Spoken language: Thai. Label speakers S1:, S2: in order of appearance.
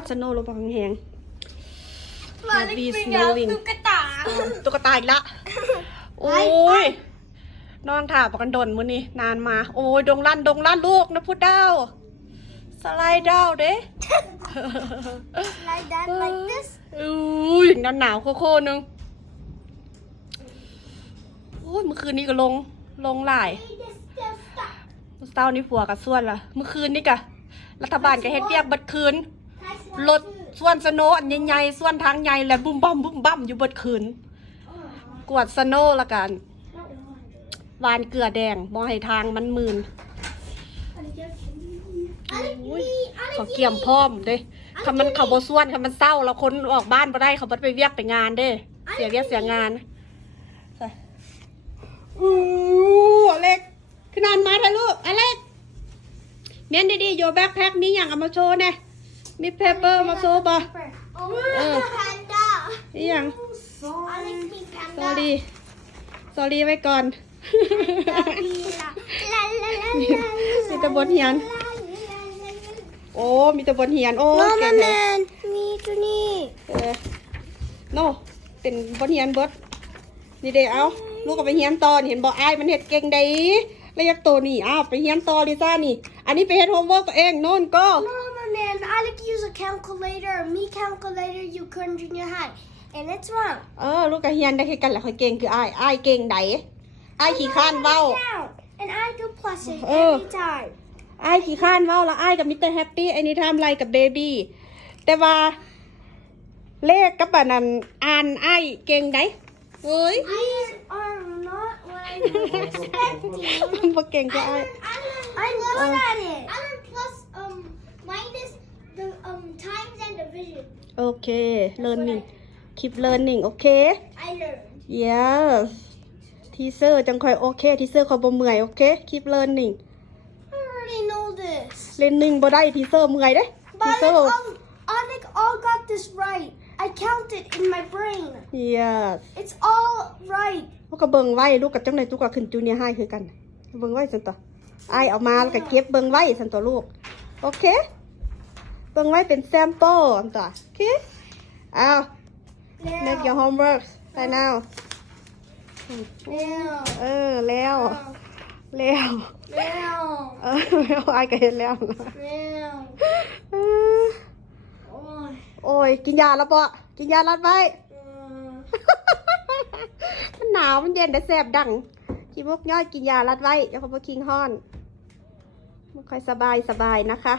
S1: ดสโนว์ลงบังแหง
S2: มาเล็ก
S1: Happy
S2: เป็นยาว
S1: snowing
S2: ตุ๊กตา
S1: ตุ๊กตาอีกละ โอ้ยน้องถ่าปกันดนมื้อนี้นานมา โอ้ยดงลั่นดงลั่นลูกนะพุดดาว สไลด์ดาวเด้
S2: like that like this
S1: อุ้ยหนาวหนาวๆโคๆนึงโอ้ยเมื่อคืนนี้ก็ลงลงหลายมื้อเช้านี่ผัวกับส่วนละเมื่อคืนนี่กะรัฐบาลก็เฮ็ดเรียกบัดคืน รถส่วนสโนอันใหญ่ๆส่วนทางใหญ่และบุ้มบั่มบุ้มบั่มอยู่บดคืนกวดสโนละกันวานเกลือแดงบ่ให้ทางมันมืนเขาเกี่ยมพร้อมเด้คำมันเขาบ่ส่วนคำมันเศร้าแล้วคนออกบ้านบ่ได้เขาบ่ไปเวียกไปงานเด้ เสียเวียกเสียงานใสอู้อเล็กขึ้นนานมาเถอะลูกอเล็กเมียนดีๆโยแบ็คแพ็คมีอย่างเอามาโชว์แน่ มีเพเปอร์มาโชว์ป่ะ
S2: Oh,
S1: Uh.
S2: panda.
S1: นี่อย่าง
S2: I like pink panda.
S1: สอรี่สอรี่ไว้ก่อน
S2: La la la
S1: มี
S2: la.
S1: มีแต่บทเหียน โอ้มีแต่บทเหียนโอ้เก่งเลย
S2: man, me to me.
S1: เออโนเป็นบทเหียนเบดนี่เด้เอาลูกก็ไปเหียนต่อนี่เห็นบอกอ้ายมันเห็ดเก่งได้แล้วยักตัวนี่อ้าวไปเหียนต่อลิซ่านี่ อันนี้ไปเฮ็ดโฮมเวิร์กตัวเองโน่นก็
S2: Mama man, I like to use a calculator. Me calculator, you couldn't junior high. And it's wrong.
S1: เออลูกก็เฮียนได้คือกันแหละค่อยเก่งคืออ้ายอ้ายเก่งไดอ้ายขี้ข้านเว้า
S2: Count. And I do plus it
S1: Oh.
S2: every time.
S1: อ้ายขี้ข้านเว้าแล้วอ้ายกับมิสเตอร์แฮปปี้ไอ้นี่ทำไรกับเบบี้แต่ว่า เลขกับอันนั้นอ่านอ้ายเก่งไดเอ้ย
S2: These are not what I was expecting.
S1: บ่เก่งก็อ้าย
S2: I'm good at it. I
S1: โอเค learning keep learning โอเค
S2: I learned.
S1: yes ทีเซอร์จังค่อยโอเค ทีเซอร์เขาบ่เมื่อยโอเค keep learning
S2: I already know this.
S1: เล่นหนึ่งบ่ได้ทีเซอร์เมื่อยเด้ที
S2: But I
S1: เซอ
S2: think
S1: ร์
S2: all, I think all got this right. I counted in my brain.
S1: yes
S2: It's all right.
S1: ลูกก็เบิ่งไว้ลูกกับจังไดลูกก็ขึ้นจูเนียร์ไฮคือกัน เบิ่งไว้สันตัวไอายเอามาแล้วก็เก็บเบิ่งไว้สันตัวลูก โอเค เบิ่งไว้เป็นแซมเปิลสันตัวโอเคเอา
S2: Now.
S1: make your homework right now
S2: Now.
S1: เออแล้วแล้ว
S2: Now.
S1: เออแล้วไอายก็เห็นแล้ว
S2: Now.
S1: เออ
S2: Oh.
S1: โอ้ยกินยาแล้วปะกินยาลัดไว้
S2: Uh,
S1: มันหนาวมันเย็นแต่แสบดังขี้มุกย่อยกินยาลัดไว้แล้วก็มาคิงห้อนมันค่อยสบายสบายนะคะ